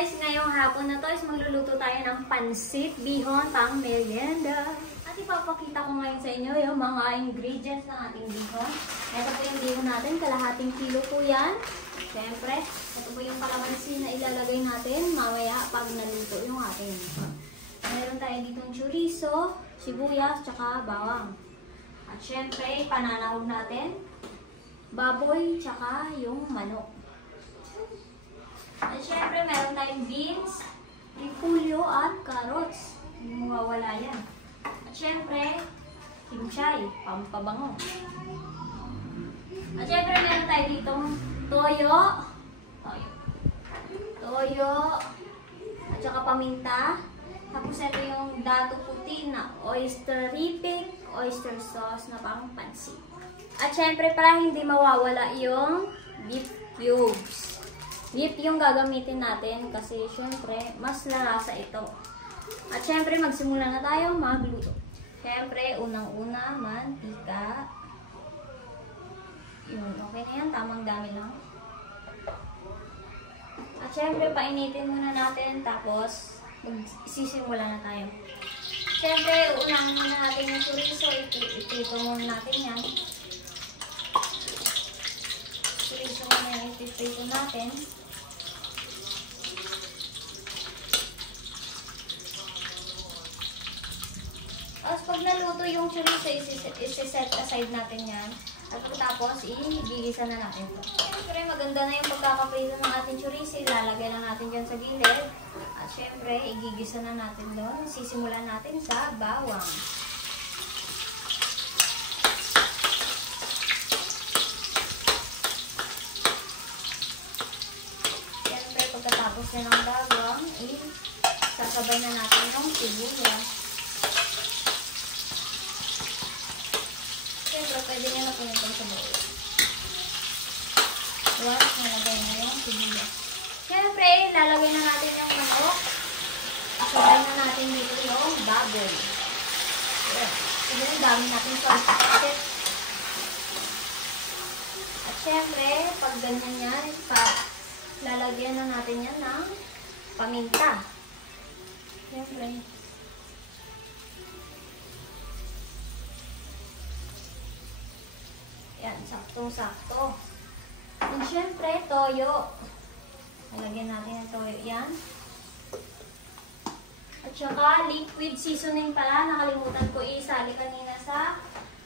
guys, ngayong hapon na to is magluluto tayo ng pansit bihon pang merienda. At ipapakita ko ngayon sa inyo yung mga ingredients ng ating bihon. Ito po yung bihon natin, kalahating kilo po yan. Siyempre, ito po yung kalamansi na ilalagay natin mamaya pag naluto yung ating. Meron tayo ditong chorizo, sibuyas, tsaka bawang. At siyempre, pananahog natin, baboy, tsaka yung manok. At syempre, meron tayong beans, repolyo at carrots. Hindi mawawala yan. At syempre, kimchi, pampabango. At syempre, meron tayo ditong toyo, at saka paminta. Tapos ito yung dato puti na oyster ripik, oyster sauce na pang pansit. At syempre, para hindi mawawala yung beef cubes. Beef yung gagamitin natin kasi syempre mas larasa ito. At syempre magsimula na tayo magluto. Syempre unang-una mantika. Yun, okay na yan, tamang dami lang. At syempre painitin muna natin tapos magsisimula na tayo. Syempre unahin muna natin yung chorizo, ipito muna natin yan. Chorizo muna yung ipito natin. Tapos pag naluto yung chorizo, isi-set aside natin yan. At tapos, igigisa na natin ito. Siyempre, maganda na yung pagkakaprito ng ating chorizo. Ilalagay lang natin dyan sa gilid. At siyempre, igigisa na natin doon. Sisimulan natin sa bawang. Siyempre, pagkatapos na ng bawang, sasabay na natin yung sibuyas. Siyempre, pwede nyo na pumuntan sa bowl. Once, nalagay na yung sibuyas. Siyempre, lalagay na natin yung manok. Sabay na natin dito yung baboy. Siguro, dami natin sauce. At siyempre, pag ganyan yan, lalagyan na natin yan ng paminta. Siyempre, yan, saktong-sakto. And syempre, toyo. Nalagyan natin yung toyo yan. At saka, liquid seasoning pala. Nakalimutan ko isali kanina sa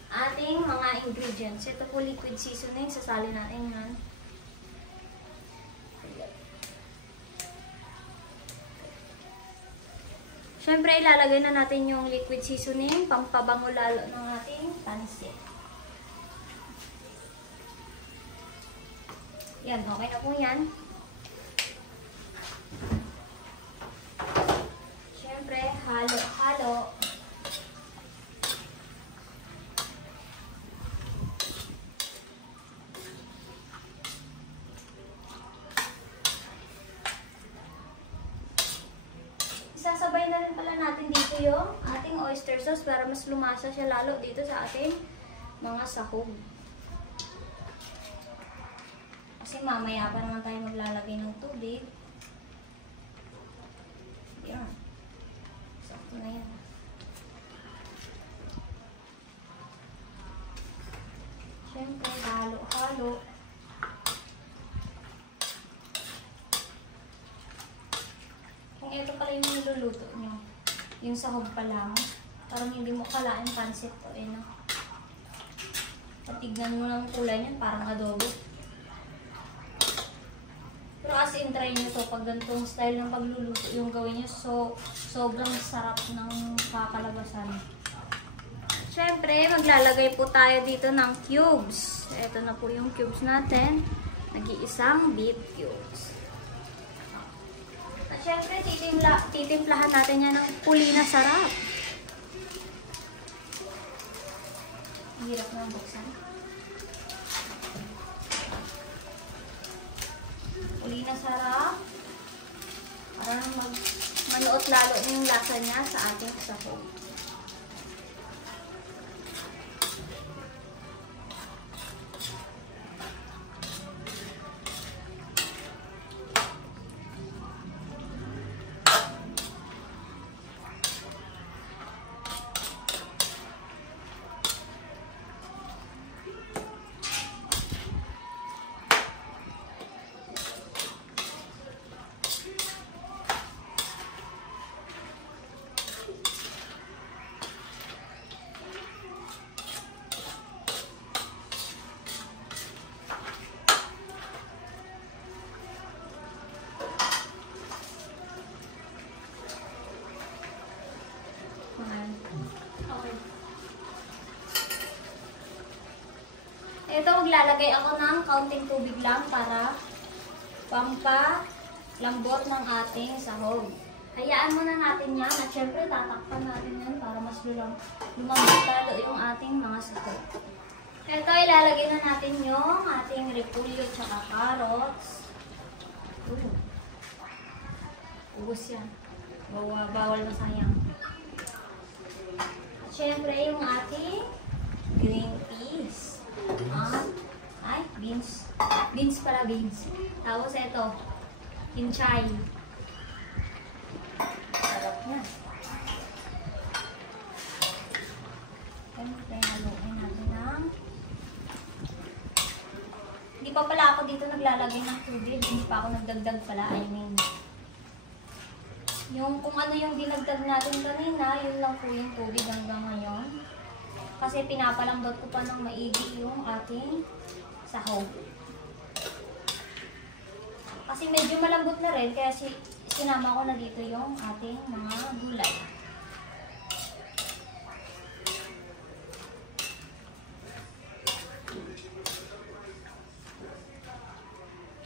ating mga ingredients. Ito po liquid seasoning. Sasali natin yan. Syempre, ilalagay na natin yung liquid seasoning. Pampabango lalo ng ating pansit. Yan, okay na po yan. Siyempre, halo-halo. Isasabay na rin pala natin dito yung ating oyster sauce para mas lumasa siya lalo dito sa ating mga sahog. Kasi mamaya pa naman tayo maglalagay ng tubig. Yan. Sakto na yan. Siyempre, halo-halo. Kung ito pala yung niluluto nyo, yung sahog pa lang, parang hindi mo kalain pansit to. No? Patignan mo ng kulay niyan, parang adobo. Pero as in, try nyo to pag ganitong style ng pagluluto yung gawin nyo. So, sobrang sarap ng kakalabasan. Siyempre, maglalagay po tayo dito ng cubes. Ito na po yung cubes natin. Nag-iisang beef cubes. At siyempre, titimplahan natin yan ng puli na sarap. Hirap na buksan. Uli na sarap. Para manuot lalo yung lasa niya sa ating sahog. Ito, maglalagay ako ng kaunting tubig lang para pampalambot ng ating sahog. Hayaan muna natin yan at syempre tatakpan natin yan para mas lumambot lalo yung ating mga sahog. Ito, ilalagay na natin yung ating repolyo at carrots. Ubus yan. Bawal masayang. At syempre yung ating green peas. Beans. Beans pala, beans. Tapos ito, kinchay. Sarap na. Siyempre, haluin natin ng... Hindi pa pala ako dito naglalagay ng tubig. Hindi pa ako nagdagdag pala. I mean, yung kung ano yung dinagdag natin kanina, yun lang po yung tubig hanggang ngayon. Kasi pinapalambot ko pa ng maigi yung ating sahog. Kasi medyo malambot na rin, kaya sinama ko na dito yung ating mga gulay.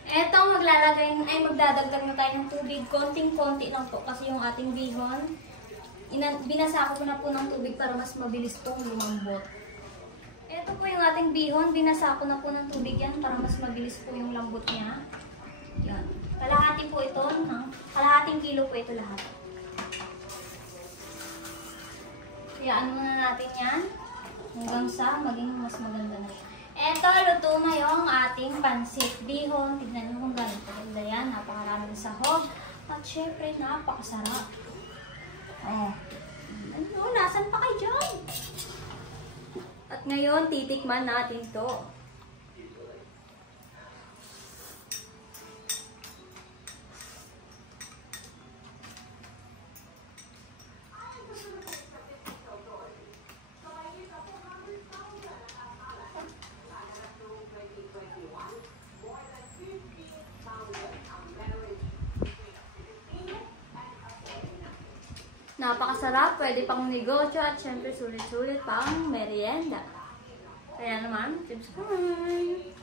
Eto, magdadagdag na tayo ng tubig. Konting-konti lang po kasi yung ating bihon, binasa ko na po ng tubig para mas mabilis pong lumambot. Ito po yung ating bihon, binasa ko na po ng tubig yan para mas mabilis po yung lambot niya. Yan. Kalahati po ito, kalahating kilo po ito lahat. Hayaan muna natin yan hanggang sa maging mas maganda na siya. Ito, luto na yung ating pansit bihon. Tignan nyo kung gano'n maganda yan. Napakaraming sahog. At syempre, napakasarap. Oh. Ano? Nasaan pa kayo dyan? At ngayon, titikman natin to. Napakasarap, pwede pang negosyo at syempre sulit-sulit pang merienda. Kaya naman, subscribe!